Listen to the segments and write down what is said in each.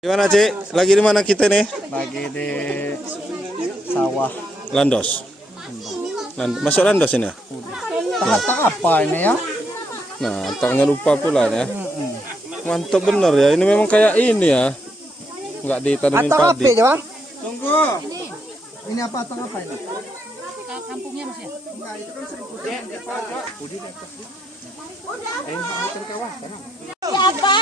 Gimana, Cik? Lagi di mana kita nih? Lagi di sawah. Landos. Masuk Landos ini ya? Tahap apa ini ya? Nah, tangnya lupa pula ya. Mantap bener ya. Ini memang kayak ini ya. Enggak ditanamin Atau padi. apa coba? Tunggu. Ini apa atau apa ini? Kampungnya Mas ya? Enggak, itu kan sering Siapa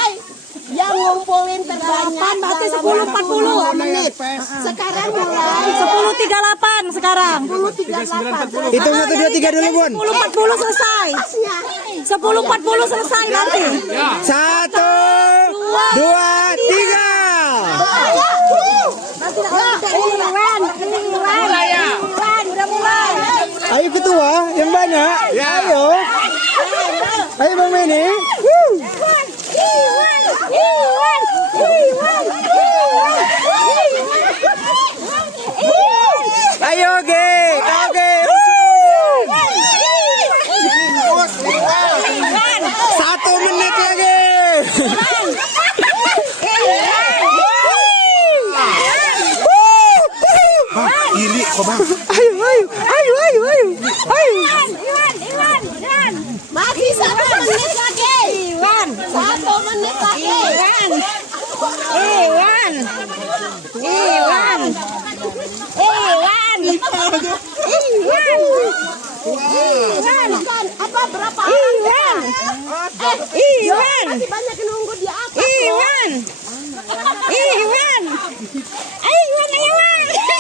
yang ngumpulin terbanyak berarti dalam 10.40 menit. Sekarang mulai 10.38 sekarang. 10.38. Hitung 1 2 3 dulu, Bun. 10.40 selesai. 10.40 selesai nanti. 1 2 3. Iwan, udah mulai. Ayo ketua, yang banyak. Ayo. Ayo Bang Meni. Ayo Ge, oke. 1 menit lagi. Iri kok, Bang. Ayo. Masih 1 menit lagi. Iwan. 1 menit lagi. Iwan, apa berapa orang? Masih banyak yang nunggu di atas.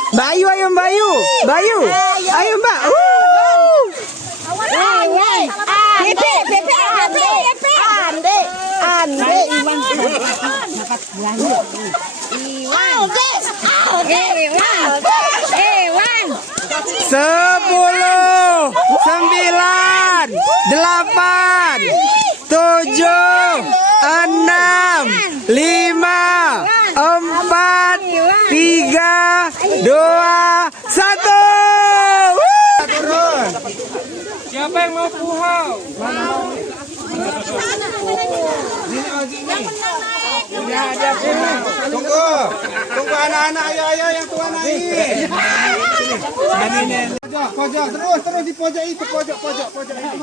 Bayu, ayo Bayu. Ayo Mbak. Sepuluh, 9, 8, 7, 6, 5, 4, 3, 2, 1. Siapa yang mau puhau? Tunggu anak-anak, ayo yang tua naik. Pojok, terus di pojok itu, pojok itu.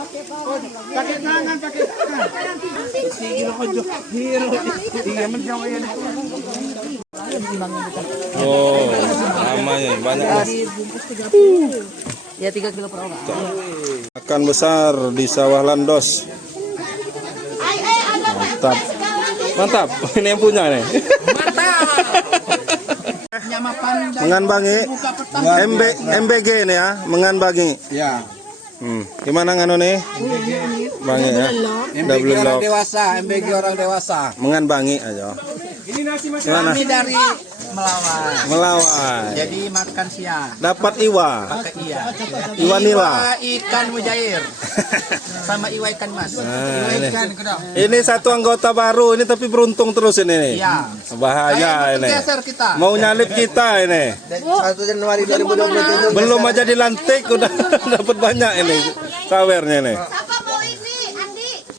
Pakai tangan. Oh, namanya banyak. Ya 3 kilo per orang. Akan besar di sawah Landos. Mantap. Ini yang punya nih. Menganbangi MBG ini ya, menganbangi. Ya. Gimana nganu nih? Bangi ya. MBG orang dewasa, MBG orang dewasa. Menganbangi aja. Gimana? Kami dari Melawan. Jadi makan siang. dapat iwa. Pakai iya. Iwa nila. Ikan mujair. Sama iwa ikan mas. ini. Ikan kedap. Ini satu anggota baru ini tapi beruntung terus ini. Iya. Bahaya ini. Geser kita. Mau nyalip kita ini. 1 Januari 2027. Belum aja dilantik udah dapat banyak ini sawernya ini.